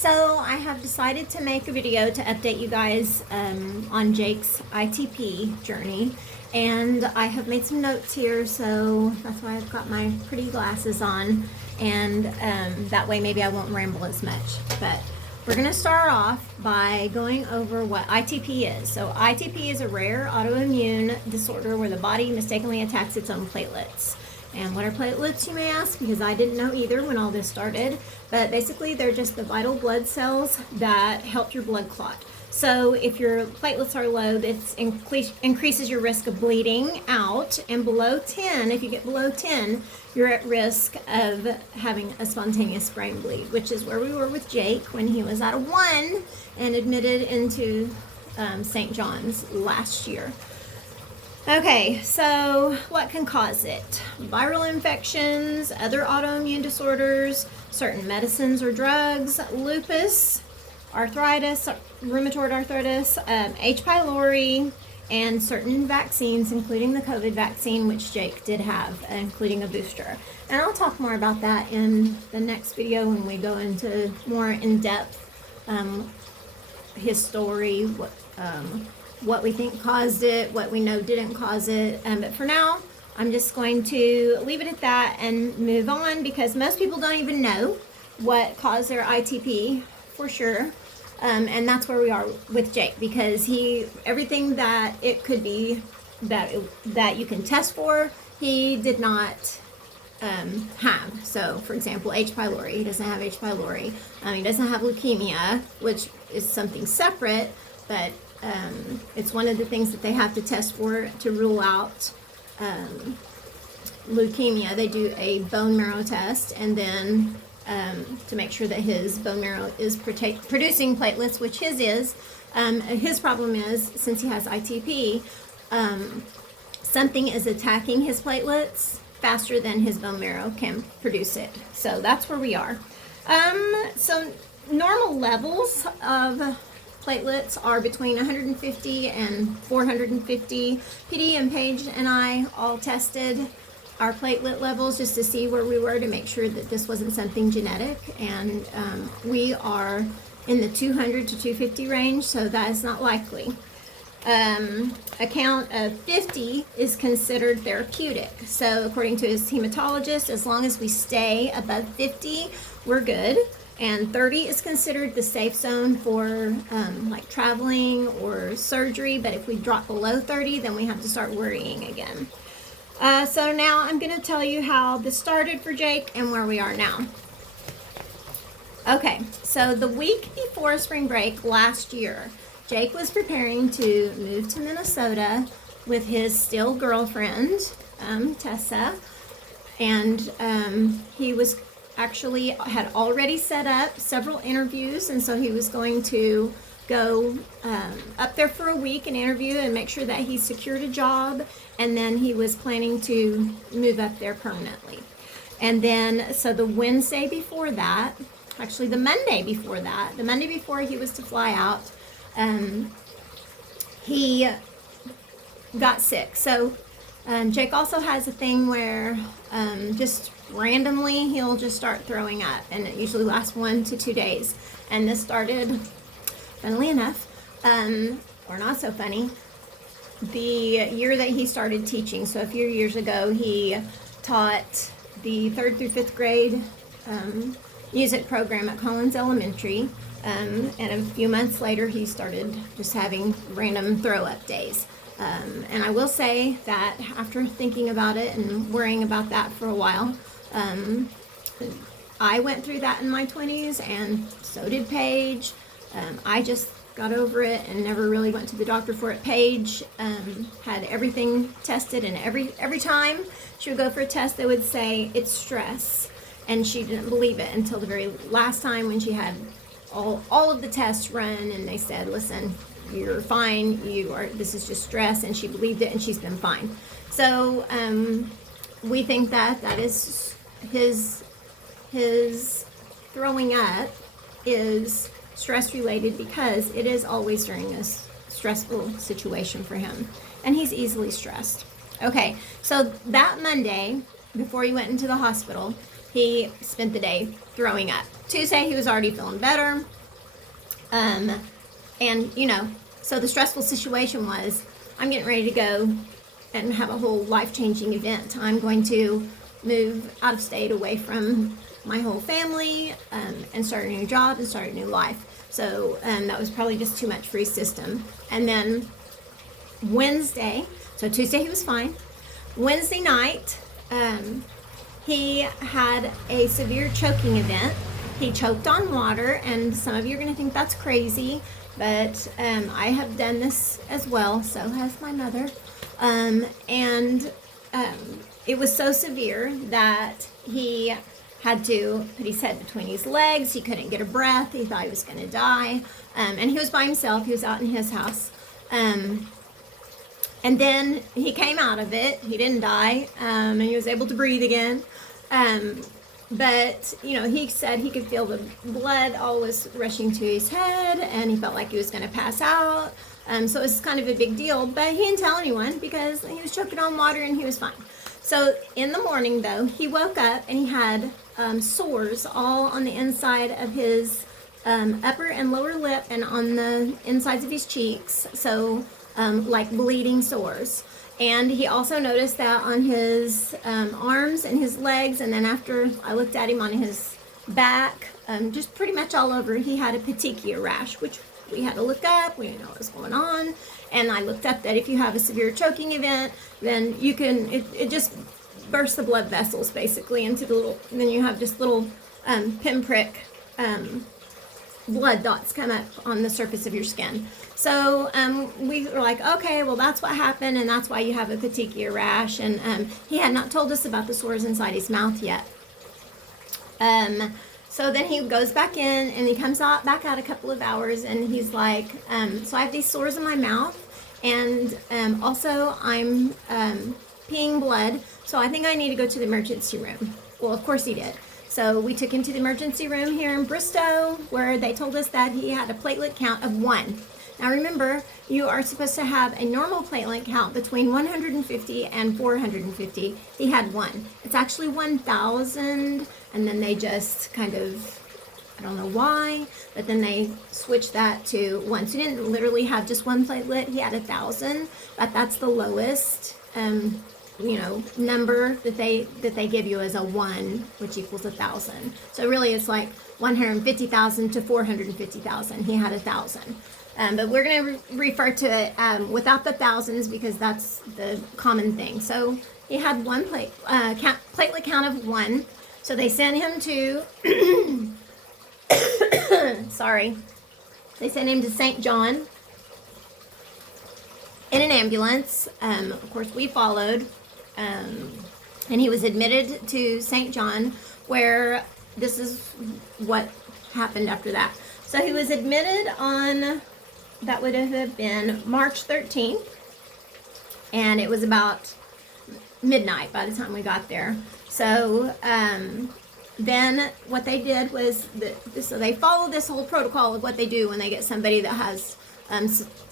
So I have decided to make a video to update you guys on Jake's ITP journey, and I have made some notes here, so that's why I've got my pretty glasses on, and that way maybe I won't ramble as much. But we're going to start off by going over what ITP is. So ITP is a rare autoimmune disorder where the body mistakenly attacks its own platelets. And what are platelets, you may ask, because I didn't know either when all this started. But basically, they're just the vital blood cells that help your blood clot. So if your platelets are low, this increases your risk of bleeding out. And below 10, if you get below 10, you're at risk of having a spontaneous brain bleed, which is where we were with Jake when he was at a 1 and admitted into St. John's last year. Okay, so what can cause it? Viral infections, other autoimmune disorders, certain medicines or drugs, lupus, arthritis, rheumatoid arthritis, H. pylori, and certain vaccines, including the COVID vaccine, which Jake did have, including a booster. And I'll talk more about that in the next video when we go into more in-depth his story, what we think caused it, what we know didn't cause it. But for now, I'm just going to leave it at that and move on, because most people don't even know what caused their ITP for sure. And that's where we are with Jake, because everything that it could be that you can test for, he did not have. So, for example, H. pylori, he doesn't have H. pylori. He doesn't have leukemia, which is something separate, but it's one of the things that they have to test for to rule out leukemia. They do a bone marrow test, and then to make sure that his bone marrow is producing platelets, which his is. His problem is, since he has ITP, something is attacking his platelets faster than his bone marrow can produce it. So that's where we are. So normal levels of platelets are between 150 and 450. PD and Paige and I all tested our platelet levels just to see where we were, to make sure that this wasn't something genetic, and we are in the 200 to 250 range, so that is not likely. A count of 50 is considered therapeutic. So according to his hematologist, as long as we stay above 50, we're good. And 30 is considered the safe zone for like traveling or surgery. But if we drop below 30, then we have to start worrying again. So now I'm going to tell you how this started for Jake and where we are now. Okay, so the week before spring break last year, Jake was preparing to move to Minnesota with his still girlfriend, Tessa. And he was actually had already set up several interviews, and so he was going to go up there for a week and interview and make sure that he secured a job, and then he was planning to move up there permanently. And then so the Wednesday before that, actually the Monday before that, the Monday before he was to fly out, he got sick. So Jake also has a thing where just randomly he'll just start throwing up, and it usually lasts 1 to 2 days. And this started, funnily enough, or not so funny, the year that he started teaching. So a few years ago, he taught the 3rd through 5th grade music program at Collins Elementary, and a few months later he started just having random throw up days. And I will say that after thinking about it and worrying about that for a while, I went through that in my 20s, and so did Paige. I just got over it and never really went to the doctor for it. Paige had everything tested, and every time she would go for a test, they would say it's stress, and she didn't believe it until the very last time when she had all of the tests run, and they said, listen, you're fine, this is just stress, and she believed it, and she's been fine. So we think that is his throwing up is stress related, because it is always during this stressful situation for him, and he's easily stressed. Okay, so that Monday before he went into the hospital, he spent the day throwing up. Tuesday, he was already feeling better. And, you know, so the stressful situation was, I'm getting ready to go and have a whole life-changing event. I'm going to move out of state away from my whole family, and start a new job and start a new life. So that was probably just too much for his system. And then Wednesday, so Tuesday he was fine. Wednesday night, he had a severe choking event. He choked on water, and some of you are going to think that's crazy, but I have done this as well, so has my mother. It was so severe that he had to put his head between his legs. He couldn't get a breath. He thought he was going to die. And he was by himself. He was out in his house. And then he came out of it. He didn't die. And he was able to breathe again. But, you know, he said he could feel the blood all was rushing to his head, and he felt like he was going to pass out. So it was kind of a big deal. But he didn't tell anyone because he was choking on water and he was fine. So in the morning, though, he woke up and he had sores all on the inside of his upper and lower lip and on the insides of his cheeks. So like bleeding sores. And he also noticed that on his arms and his legs, and then after I looked at him on his back, just pretty much all over, he had a petechia rash, which we had to look up. We didn't know what was going on. And I looked up that if you have a severe choking event, then you can, it just bursts the blood vessels basically into the little, and then you have just little pinprick blood dots come up on the surface of your skin. So we were like, okay, well, that's what happened, and that's why you have a petechia rash. And he had not told us about the sores inside his mouth yet. So then he goes back in, and he comes out back out a couple of hours, and he's like, so I have these sores in my mouth, and also I'm peeing blood, so I think I need to go to the emergency room. Well, of course he did. So we took him to the emergency room here in Bristow, where they told us that he had a platelet count of 1. Now remember, you are supposed to have a normal platelet count between 150 and 450. He had 1. It's actually 1,000, and then they just kind of, I don't know why, but then they switched that to 1. So he didn't literally have just 1 platelet, he had 1,000, but that's the lowest number that they give you as a 1, which equals 1,000. So really it's like 150,000 to 450,000. He had 1,000. But we're going to refer to it without the thousands because that's the common thing. So he had 1 platelet count of 1. So they sent him to, they sent him to St. John in an ambulance. Of course, we followed, and he was admitted to St. John, where this is what happened after that. So he was admitted on, that would have been March 13th, and it was about midnight by the time we got there. So then what they did was, so they followed this whole protocol of what they do when they get somebody that has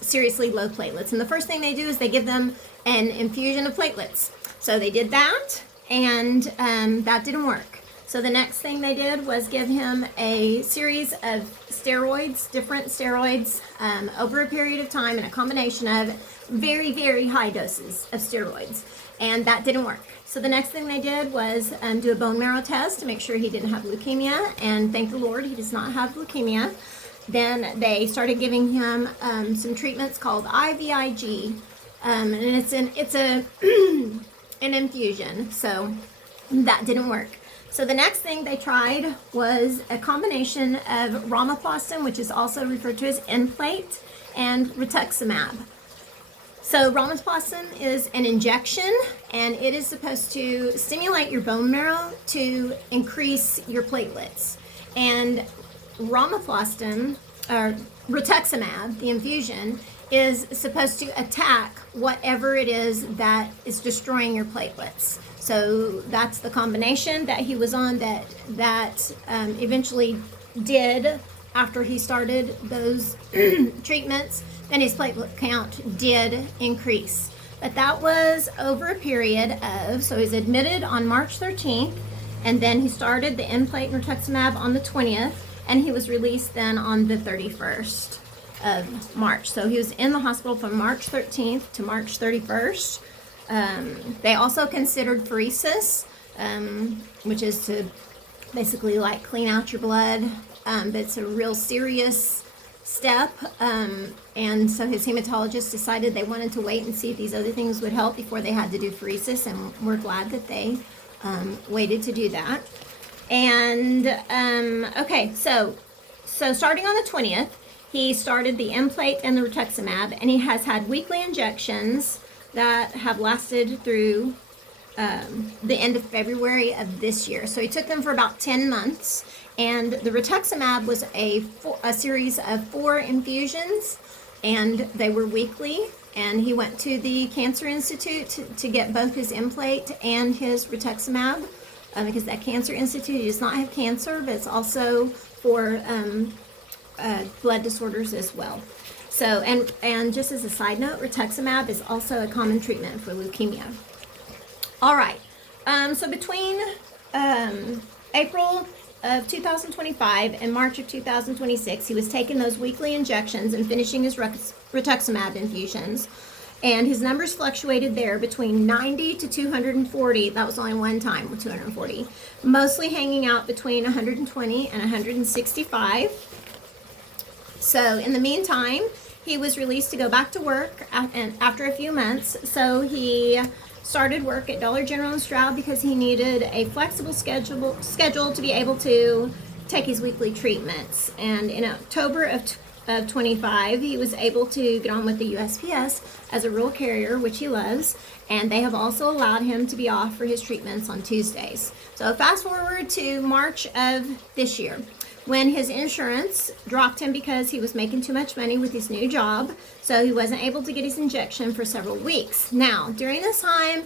seriously low platelets. And the first thing they do is they give them an infusion of platelets. So they did that, and that didn't work. So the next thing they did was give him a series of steroids, different steroids, over a period of time in a combination of very, very high doses of steroids. And that didn't work. So the next thing they did was do a bone marrow test to make sure he didn't have leukemia. And thank the Lord, he does not have leukemia. Then they started giving him some treatments called IVIG. And it's an infusion. So that didn't work. So the next thing they tried was a combination of romiflostin, which is also referred to as Nplate, and rituximab. So romiflostin is an injection, and it is supposed to stimulate your bone marrow to increase your platelets. And romiflostin, or rituximab, the infusion, is supposed to attack whatever it is that is destroying your platelets. So that's the combination that he was on that eventually did, after he started those treatments, then his platelet count did increase. But that was over a period of, so he's admitted on March 13th, And then he started the N-plate and rituximab on the 20th, and he was released then on the 31st of March. So he was in the hospital from March 13th to March 31st. They also considered pheresis, which is to basically like clean out your blood, but it's a real serious step, and so his hematologist decided they wanted to wait and see if these other things would help before they had to do pheresis, and we're glad that they waited to do that. And okay, so starting on the 20th, he started the N-plate and the rituximab, and he has had weekly injections that have lasted through the end of February of this year. So he took them for about 10 months, and the rituximab was a series of 4 infusions, and they were weekly. And he went to the Cancer Institute to get both his N-plate and his rituximab, because that Cancer Institute does not have cancer, but it's also for blood disorders as well. So, and just as a side note, rituximab is also a common treatment for leukemia. All right, so between April of 2025 and March of 2026, he was taking those weekly injections and finishing his rituximab infusions. And his numbers fluctuated there between 90 to 240. That was only one time with 240. Mostly hanging out between 120 and 165. So in the meantime, he was released to go back to work after a few months. So he started work at Dollar General and Stroud because he needed a flexible schedule to be able to take his weekly treatments. And in October of 25, he was able to get on with the USPS as a rural carrier, which he loves, and they have also allowed him to be off for his treatments on Tuesdays. So fast forward to March of this year, when his insurance dropped him because he was making too much money with his new job, so he wasn't able to get his injection for several weeks. Now, during this time,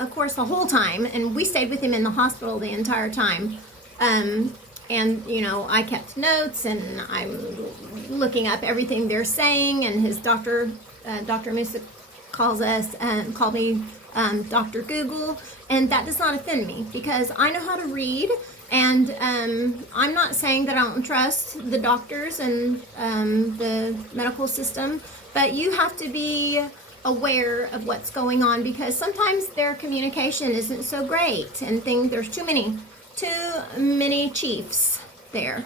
of course, the whole time, and we stayed with him in the hospital the entire time, and, you know, I kept notes, and I'm looking up everything they're saying, and his doctor, Dr. Musa called me Dr. Google, and that does not offend me because I know how to read, and I'm not saying that I don't trust the doctors and the medical system, but you have to be aware of what's going on because sometimes their communication isn't so great, and there's too many chiefs there,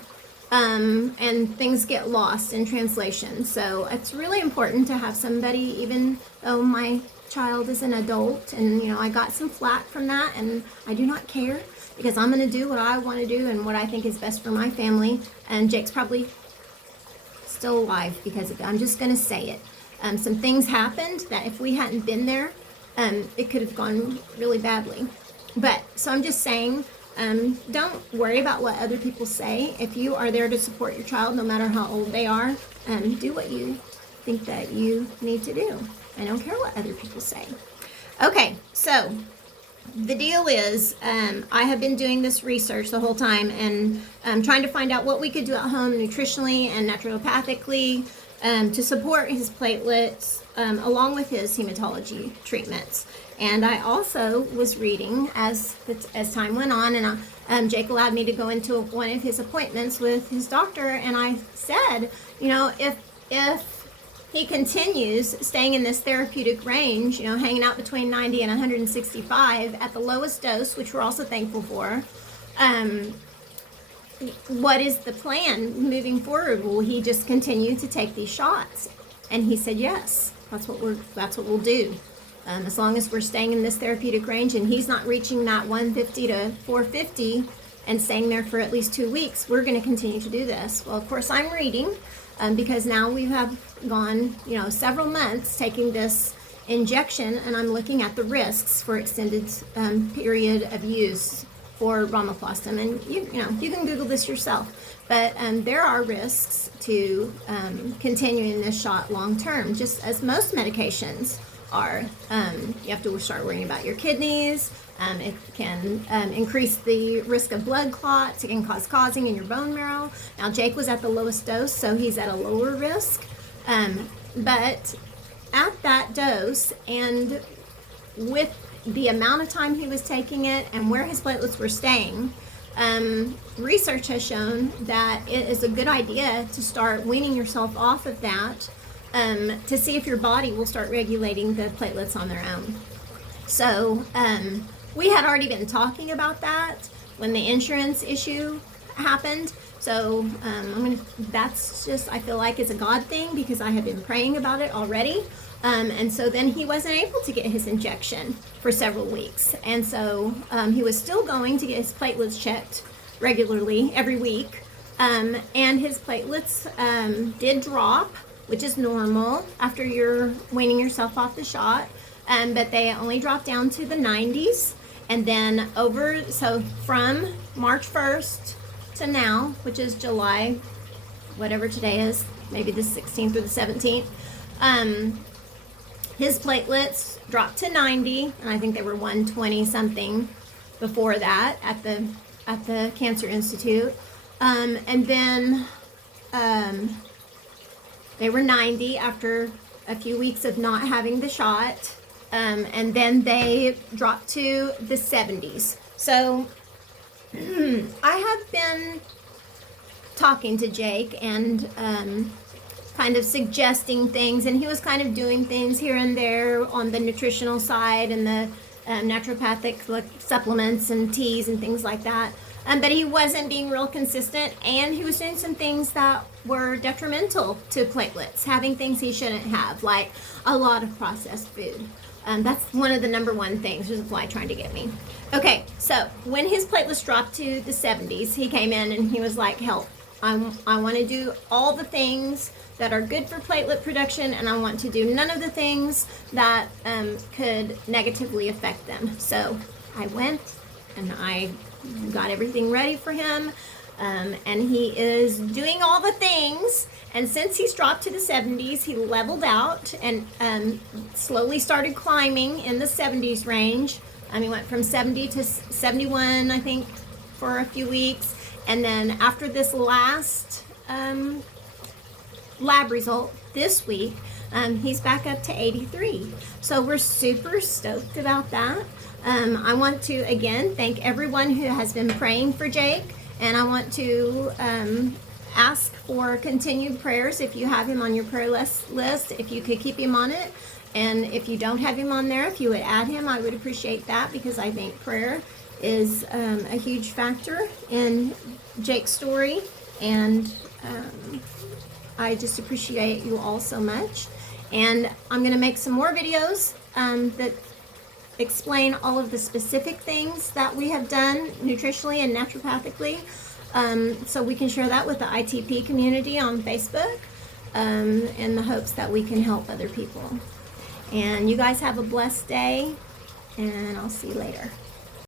and things get lost in translation. So it's really important to have somebody, even though my child is an adult, and you know I got some flack from that, and I do not care because I'm going to do what I want to do and what I think is best for my family. And Jake's probably still alive because of it. I'm just going to say it. Some things happened that if we hadn't been there, it could have gone really badly. But so I'm just saying, don't worry about what other people say. If you are there to support your child, no matter how old they are, do what you think that you need to do. I don't care what other people say. Okay, so the deal is, I have been doing this research the whole time and trying to find out what we could do at home nutritionally and naturopathically to support his platelets along with his hematology treatments. And I also was reading as time went on, and Jake allowed me to go into one of his appointments with his doctor, and I said, you know, if he continues staying in this therapeutic range, you know, hanging out between 90 and 165 at the lowest dose, which we're also thankful for, what is the plan moving forward? Will he just continue to take these shots? And he said, yes, that's what we'll do. As long as we're staying in this therapeutic range and he's not reaching that 150 to 450 and staying there for at least 2 weeks, we're going to continue to do this. Well, of course, I'm reading because now we have gone, you know, several months taking this injection, and I'm looking at the risks for extended period of use for romiflostim. And you can Google this yourself, but there are risks to continuing this shot long term, just as most medications are. You have to start worrying about your kidneys. It can increase the risk of blood clots. It can cause clogging in your bone marrow. Now, Jake was at the lowest dose, so he's at a lower risk. But at that dose and with the amount of time he was taking it and where his platelets were staying, research has shown that it is a good idea to start weaning yourself off of that, to see if your body will start regulating the platelets on their own. So we had already been talking about that when the insurance issue happened. So that's just, I feel like, is a God thing, because I had been praying about it already. And so then he wasn't able to get his injection for several weeks. And so he was still going to get his platelets checked regularly every week. And his platelets did drop, which is normal after you're weaning yourself off the shot. But they only dropped down to the 90s. And then so from March 1st to now, which is July, whatever today is, maybe the 16th or the 17th, his platelets dropped to 90, and I think they were 120 something before that at the Cancer Institute. And then they were 90 after a few weeks of not having the shot. And then they dropped to the 70s. So I have been talking to Jake and kind of suggesting things, and he was kind of doing things here and there on the nutritional side and the naturopathic, like, supplements and teas and things like that. But he wasn't being real consistent, and he was doing some things that were detrimental to platelets, having things he shouldn't have, like a lot of processed food. That's one of the number one things. There's a fly trying to get me. Okay, so when his platelets dropped to the 70s, he came in and he was like, help. I want to do all the things that are good for platelet production, and I want to do none of the things that could negatively affect them. So I went and I got everything ready for him, and he is doing all the things. And since he's dropped to the 70s, he leveled out and slowly started climbing in the 70s range. He went from 70 to 71, I think, for a few weeks. And then after this last lab result this week, he's back up to 83. So we're super stoked about that. I want to, again, thank everyone who has been praying for Jake. And I want to ask for continued prayers. If you have him on your prayer list, if you could keep him on it. And if you don't have him on there, if you would add him, I would appreciate that, because I think prayer is a huge factor in Jake's story. And I just appreciate you all so much. And I'm going to make some more videos that explain all of the specific things that we have done nutritionally and naturopathically, so we can share that with the ITP community on Facebook, in the hopes that we can help other people. And you guys have a blessed day, and I'll see you later.